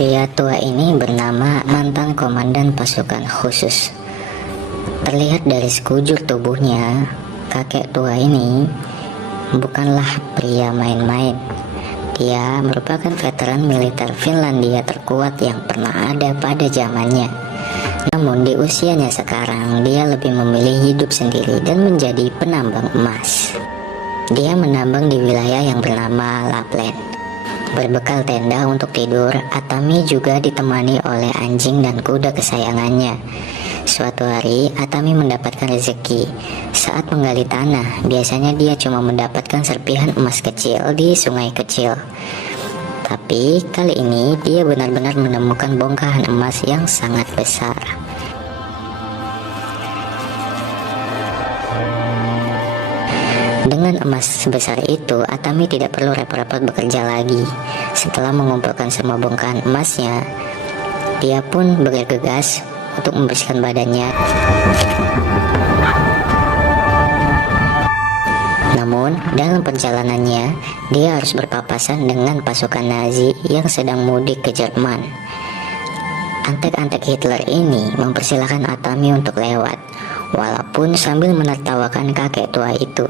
Pria tua ini bernama mantan komandan pasukan khusus. Terlihat dari sekujur tubuhnya, kakek tua ini bukanlah pria main-main. Dia merupakan veteran militer Finlandia terkuat yang pernah ada pada zamannya. Namun di usianya sekarang, dia lebih memilih hidup sendiri dan menjadi penambang emas. Dia menambang di wilayah yang bernama Lapland. Berbekal tenda untuk tidur, Atami juga ditemani oleh anjing dan kuda kesayangannya. Suatu hari, Atami mendapatkan rezeki. Saat menggali tanah, biasanya dia cuma mendapatkan serpihan emas kecil di sungai kecil. Tapi kali ini dia benar-benar menemukan bongkahan emas yang sangat besar. Dengan emas sebesar itu, Atami tidak perlu repot-repot bekerja lagi. Setelah mengumpulkan semua bongkahan emasnya, dia pun bergegas untuk membersihkan badannya. Namun, dalam perjalanannya, dia harus berpapasan dengan pasukan Nazi yang sedang mudik ke Jerman. Antek-antek Hitler ini mempersilahkan Atami untuk lewat, walaupun sambil menertawakan kakek tua itu.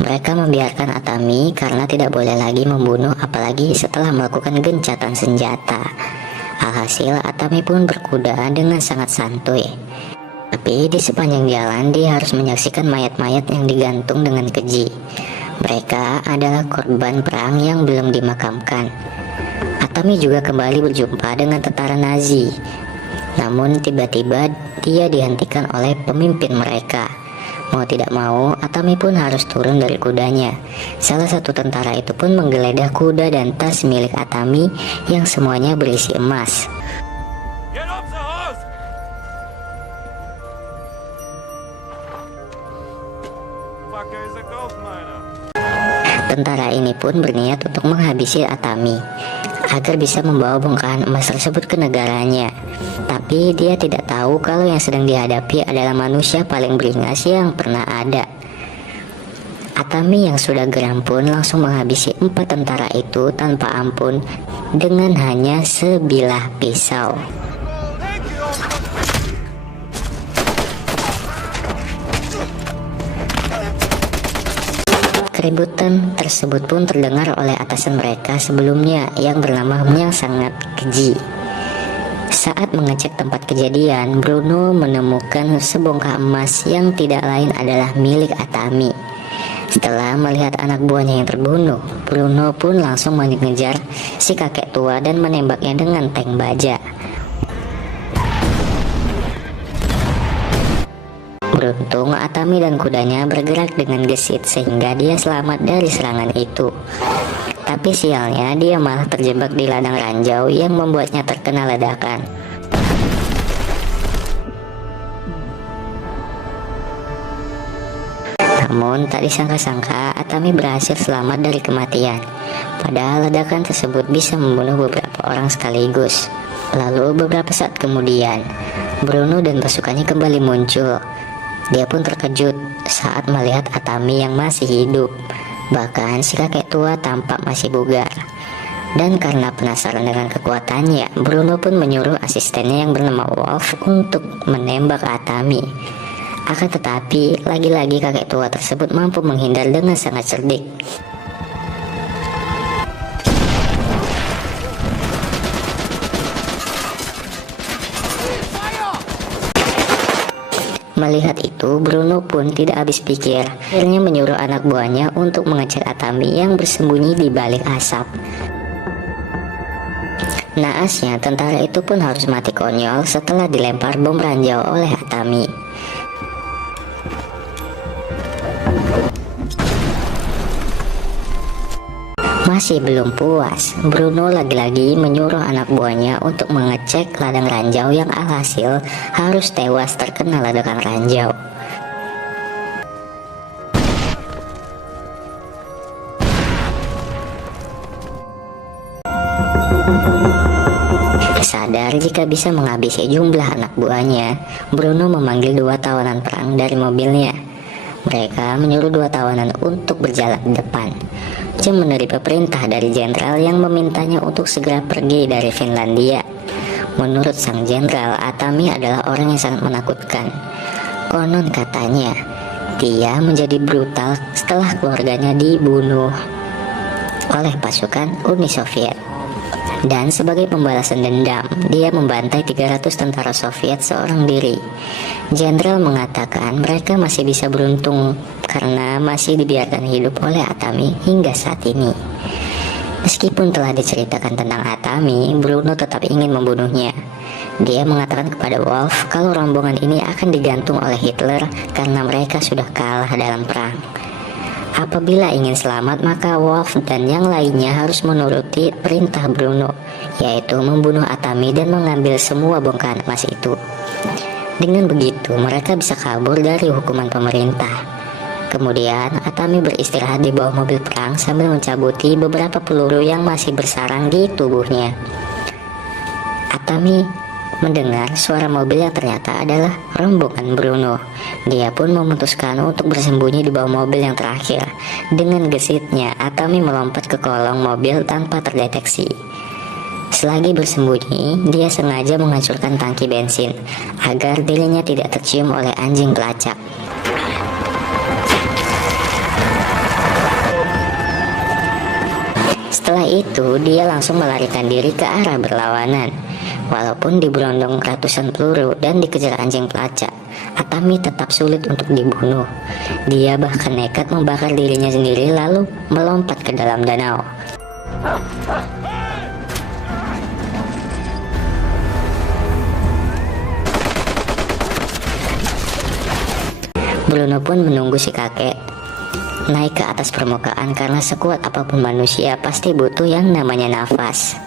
Mereka membiarkan Atami karena tidak boleh lagi membunuh, apalagi setelah melakukan gencatan senjata. Alhasil, Atami pun berkuda dengan sangat santuy. Tapi di sepanjang jalan dia harus menyaksikan mayat-mayat yang digantung dengan keji. Mereka adalah korban perang yang belum dimakamkan. Atami juga kembali berjumpa dengan tentara Nazi. Namun tiba-tiba dia dihentikan oleh pemimpin mereka. Mau tidak mau, Atami pun harus turun dari kudanya. Salah satu tentara itu pun menggeledah kuda dan tas milik Atami yang semuanya berisi emas. Tentara ini pun berniat untuk menghabisi Atami agar bisa membawa bongkahan emas tersebut ke negaranya. Tapi dia tidak tahu kalau yang sedang dihadapi adalah manusia paling beringas yang pernah ada. Atami yang sudah geram pun langsung menghabisi 4 tentara itu tanpa ampun dengan hanya sebilah pisau. Keributan tersebut pun terdengar oleh atasan mereka sebelumnya yang bernama yang sangat keji. Saat mengecek tempat kejadian, Bruno menemukan sebongkah emas yang tidak lain adalah milik Atami. Setelah melihat anak buahnya yang terbunuh, Bruno pun langsung mengejar si kakek tua dan menembaknya dengan tank baja. Beruntung Atami dan kudanya bergerak dengan gesit sehingga dia selamat dari serangan itu. Tapi sialnya dia malah terjebak di ladang ranjau yang membuatnya terkena ledakan. Namun tak disangka-sangka Atami berhasil selamat dari kematian. Padahal ledakan tersebut bisa membunuh beberapa orang sekaligus. Lalu beberapa saat kemudian, Bruno dan pasukannya kembali muncul. Dia pun terkejut saat melihat Atami yang masih hidup. Bahkan si kakek tua tampak masih bugar. Dan karena penasaran dengan kekuatannya, Bruno pun menyuruh asistennya yang bernama Wolf untuk menembak Atami. Akan tetapi, lagi-lagi kakek tua tersebut mampu menghindar dengan sangat cerdik. Melihat itu, Bruno pun tidak habis pikir. Akhirnya menyuruh anak buahnya untuk mengecek Atami yang bersembunyi di balik asap. Naasnya, tentara itu pun harus mati konyol setelah dilempar bom ranjau oleh Atami. Masih belum puas, Bruno lagi-lagi menyuruh anak buahnya untuk mengecek ladang ranjau yang alhasil harus tewas terkena ledakan ranjau. Sadar jika bisa menghabisi jumlah anak buahnya, Bruno memanggil 2 tawanan perang dari mobilnya. Mereka menyuruh dua tawanan untuk berjalan di depan. Jim menerima perintah dari jenderal yang memintanya untuk segera pergi dari Finlandia. Menurut sang jenderal, Atami adalah orang yang sangat menakutkan. Konon katanya, dia menjadi brutal setelah keluarganya dibunuh oleh pasukan Uni Soviet. Dan sebagai pembalasan dendam, dia membantai 300 tentara Soviet seorang diri. Jenderal mengatakan mereka masih bisa beruntung karena masih dibiarkan hidup oleh Atami hingga saat ini. Meskipun telah diceritakan tentang Atami, Bruno tetap ingin membunuhnya. Dia mengatakan kepada Wolf kalau rombongan ini akan digantung oleh Hitler karena mereka sudah kalah dalam perang. Apabila ingin selamat, maka Wolf dan yang lainnya harus menuruti perintah Bruno, yaitu membunuh Atami dan mengambil semua bongkahan emas itu. Dengan begitu, mereka bisa kabur dari hukuman pemerintah. Kemudian, Atami beristirahat di bawah mobil perang sambil mencabuti beberapa peluru yang masih bersarang di tubuhnya. Atami mendengar suara mobil yang ternyata adalah rombongan Bruno. Dia pun memutuskan untuk bersembunyi di bawah mobil yang terakhir. Dengan gesitnya, Atami melompat ke kolong mobil tanpa terdeteksi. Selagi bersembunyi, dia sengaja menghancurkan tangki bensin agar dirinya tidak tercium oleh anjing pelacak. Setelah itu, dia langsung melarikan diri ke arah berlawanan. Walaupun diberondong ratusan peluru dan dikejar anjing pelacak, Atami tetap sulit untuk dibunuh. Dia bahkan nekat membakar dirinya sendiri lalu melompat ke dalam danau. Bruno pun menunggu si kakek naik ke atas permukaan karena sekuat apapun manusia pasti butuh yang namanya nafas.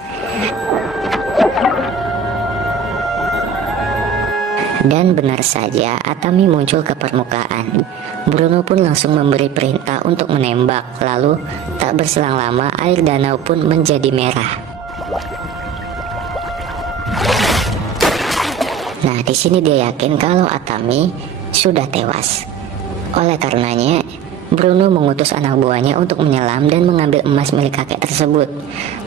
Dan benar saja, Atami muncul ke permukaan. Bruno pun langsung memberi perintah untuk menembak. Lalu, tak berselang lama, air danau pun menjadi merah. Nah, di sini dia yakin kalau Atami sudah tewas. Oleh karenanya, Bruno mengutus anak buahnya untuk menyelam dan mengambil emas milik kakek tersebut.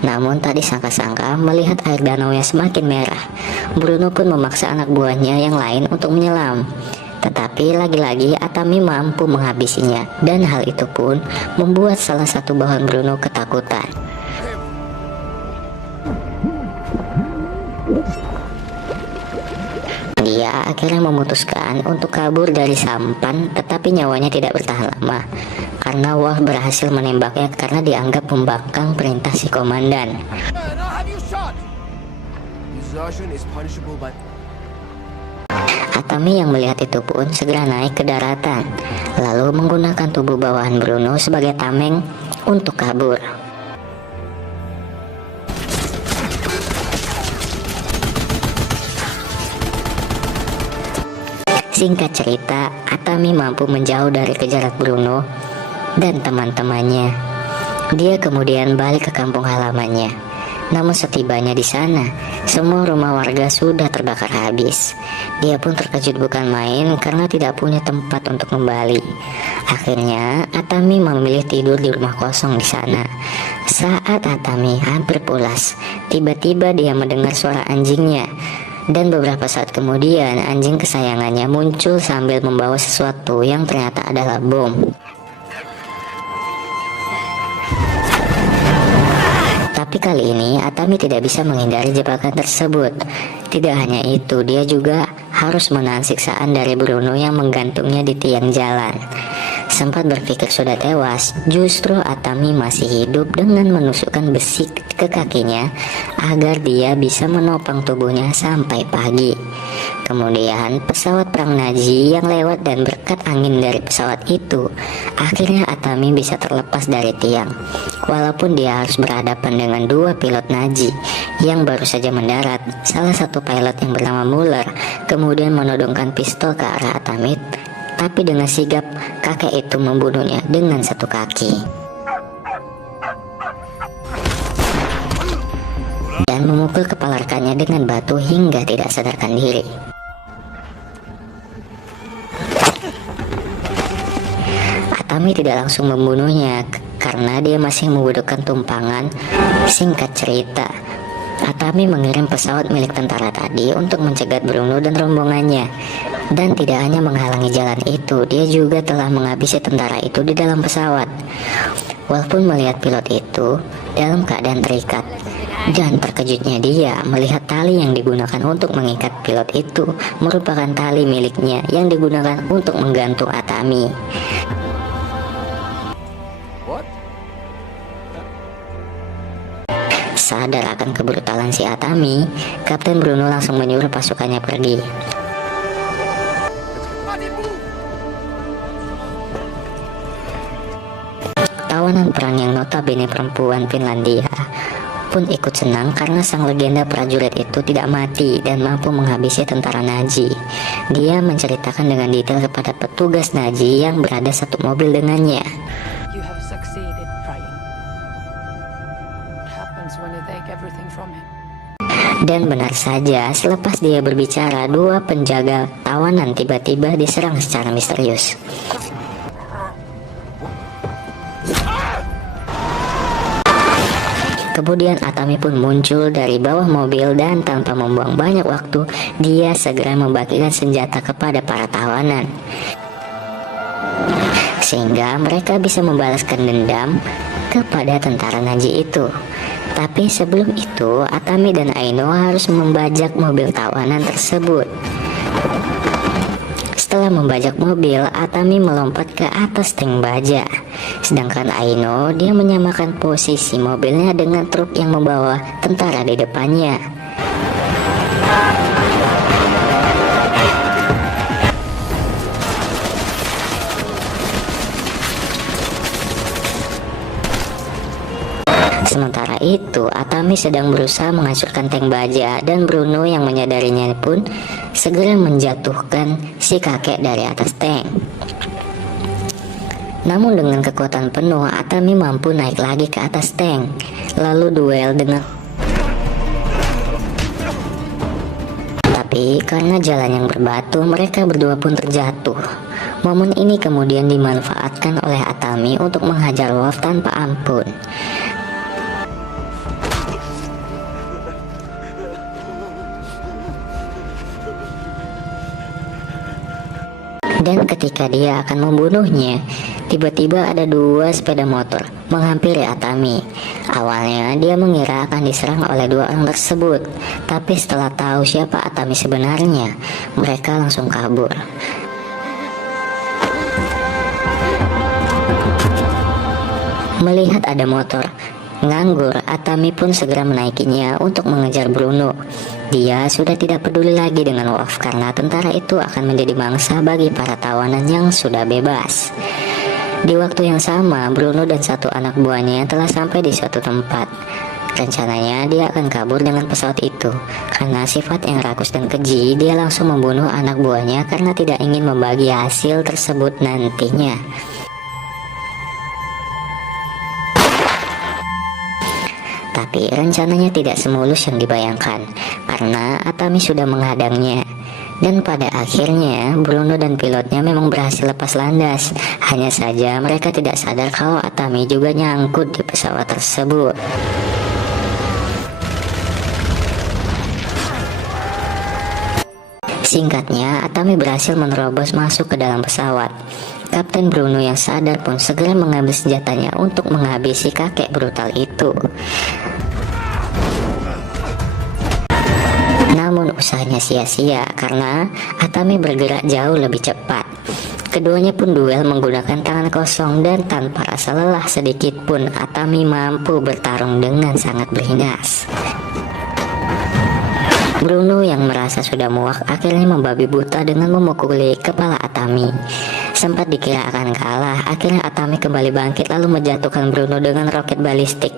Namun tak disangka-sangka melihat air danau yang semakin merah, Bruno pun memaksa anak buahnya yang lain untuk menyelam. Tetapi lagi-lagi Atami mampu menghabisinya, dan hal itu pun membuat salah satu bawahan Bruno ketakutan. Dia akhirnya memutuskan untuk kabur dari sampan, tetapi nyawanya tidak bertahan lama karena Wolf berhasil menembaknya karena dianggap membangkang perintah si komandan. Atami yang melihat itu pun segera naik ke daratan, lalu menggunakan tubuh bawahan Bruno sebagai tameng untuk kabur. Singkat cerita, Atami mampu menjauh dari kejaran Bruno dan teman-temannya. Dia kemudian balik ke kampung halamannya. Namun setibanya di sana, semua rumah warga sudah terbakar habis. Dia pun terkejut bukan main karena tidak punya tempat untuk kembali. Akhirnya, Atami memilih tidur di rumah kosong di sana. Saat Atami hampir pulas, tiba-tiba dia mendengar suara anjingnya. Dan beberapa saat kemudian anjing kesayangannya muncul sambil membawa sesuatu yang ternyata adalah bom. Tapi kali ini Atami tidak bisa menghindari jebakan tersebut. Tidak hanya itu, dia juga harus menahan siksaan dari Bruno yang menggantungnya di tiang jalan. Sempat berpikir sudah tewas, justru Atami masih hidup dengan menusukkan besi ke kakinya agar dia bisa menopang tubuhnya sampai pagi. Kemudian pesawat perang Nazi yang lewat dan berkat angin dari pesawat itu, akhirnya Atami bisa terlepas dari tiang. Walaupun dia harus berhadapan dengan dua pilot Nazi yang baru saja mendarat, salah satu pilot yang bernama Muller kemudian menodongkan pistol ke arah Atami. Tapi dengan sigap, kakek itu membunuhnya dengan satu kaki. Dan memukul kepala rekannya dengan batu hingga tidak sadarkan diri. Atami tidak langsung membunuhnya karena dia masih membutuhkan tumpangan. Singkat cerita, Atami mengirim pesawat milik tentara tadi untuk mencegat Bruno dan rombongannya. Dan tidak hanya menghalangi jalan itu, dia juga telah menghabisi tentara itu di dalam pesawat. Walaupun melihat pilot itu dalam keadaan terikat, dan terkejutnya dia melihat tali yang digunakan untuk mengikat pilot itu merupakan tali miliknya yang digunakan untuk menggantung Atami. Sadar akan kebrutalan si Atami, Kapten Bruno langsung menyuruh pasukannya pergi. Tawanan perang yang notabene perempuan Finlandia pun ikut senang karena sang legenda prajurit itu tidak mati dan mampu menghabisi tentara Nazi. Dia menceritakan dengan detail kepada petugas Nazi yang berada satu mobil dengannya. You have succeeded, Ryan. What happens when you take everything from him? Dan benar saja, selepas dia berbicara, dua penjaga tawanan tiba-tiba diserang secara misterius. Kemudian Atami pun muncul dari bawah mobil dan tanpa membuang banyak waktu, dia segera membagikan senjata kepada para tawanan. Sehingga mereka bisa membalaskan dendam kepada tentara Nazi itu. Tapi sebelum itu, Atami dan Aino harus membajak mobil tawanan tersebut. Setelah membajak mobil, Atami melompat ke atas tank baja. Sedangkan Aino, dia menyamakan posisi mobilnya dengan truk yang membawa tentara di depannya. Sementara itu, Atami sedang berusaha menghancurkan tank baja dan Bruno yang menyadarinya pun segera menjatuhkan si kakek dari atas tank. Namun dengan kekuatan penuh, Atami mampu naik lagi ke atas tank, lalu duel dengan... Tapi karena jalan yang berbatu, mereka berdua pun terjatuh. Momen ini kemudian dimanfaatkan oleh Atami untuk menghajar Wolf tanpa ampun. Dan ketika dia akan membunuhnya, tiba-tiba ada dua sepeda motor menghampiri Atami. Awalnya dia mengira akan diserang oleh dua orang tersebut, tapi setelah tahu siapa Atami sebenarnya, mereka langsung kabur. Melihat ada motor nganggur, Atami pun segera menaikinya untuk mengejar Bruno. Dia sudah tidak peduli lagi dengan Wolf karena tentara itu akan menjadi mangsa bagi para tawanan yang sudah bebas. Di waktu yang sama, Bruno dan satu anak buahnya telah sampai di suatu tempat. Rencananya dia akan kabur dengan pesawat itu. Karena sifat yang rakus dan keji, dia langsung membunuh anak buahnya karena tidak ingin membagi hasil tersebut nantinya. Tapi rencananya tidak semulus yang dibayangkan, karena Atami sudah menghadangnya. Dan pada akhirnya, Bruno dan pilotnya memang berhasil lepas landas. Hanya saja mereka tidak sadar kalau Atami juga nyangkut di pesawat tersebut. Singkatnya, Atami berhasil menerobos masuk ke dalam pesawat. Kapten Bruno yang sadar pun segera mengambil senjatanya untuk menghabisi kakek brutal itu. Namun usahanya sia-sia karena Atami bergerak jauh lebih cepat. Keduanya pun duel menggunakan tangan kosong dan tanpa rasa lelah sedikit pun Atami mampu bertarung dengan sangat beringas. Bruno yang merasa sudah muak akhirnya membabi buta dengan memukuli kepala Atami. Sempat dikira akan kalah, akhirnya Atami kembali bangkit lalu menjatuhkan Bruno dengan roket balistik.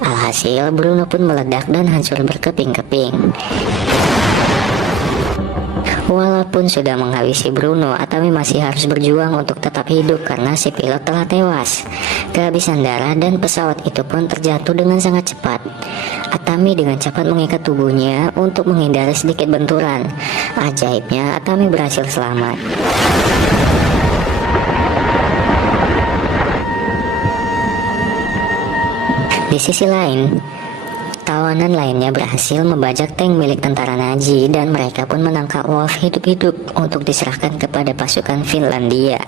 Alhasil Bruno pun meledak dan hancur berkeping-keping. Walaupun sudah menghabisi Bruno, Atami masih harus berjuang untuk tetap hidup karena si pilot telah tewas. Kehabisan darah dan pesawat itu pun terjatuh dengan sangat cepat. Atami dengan cepat mengikat tubuhnya untuk menghindari sedikit benturan. Ajaibnya, Atami berhasil selamat. Di sisi lain, tawanan lainnya berhasil membajak tank milik tentara Nazi dan mereka pun menangkap Wolf hidup-hidup untuk diserahkan kepada pasukan Finlandia.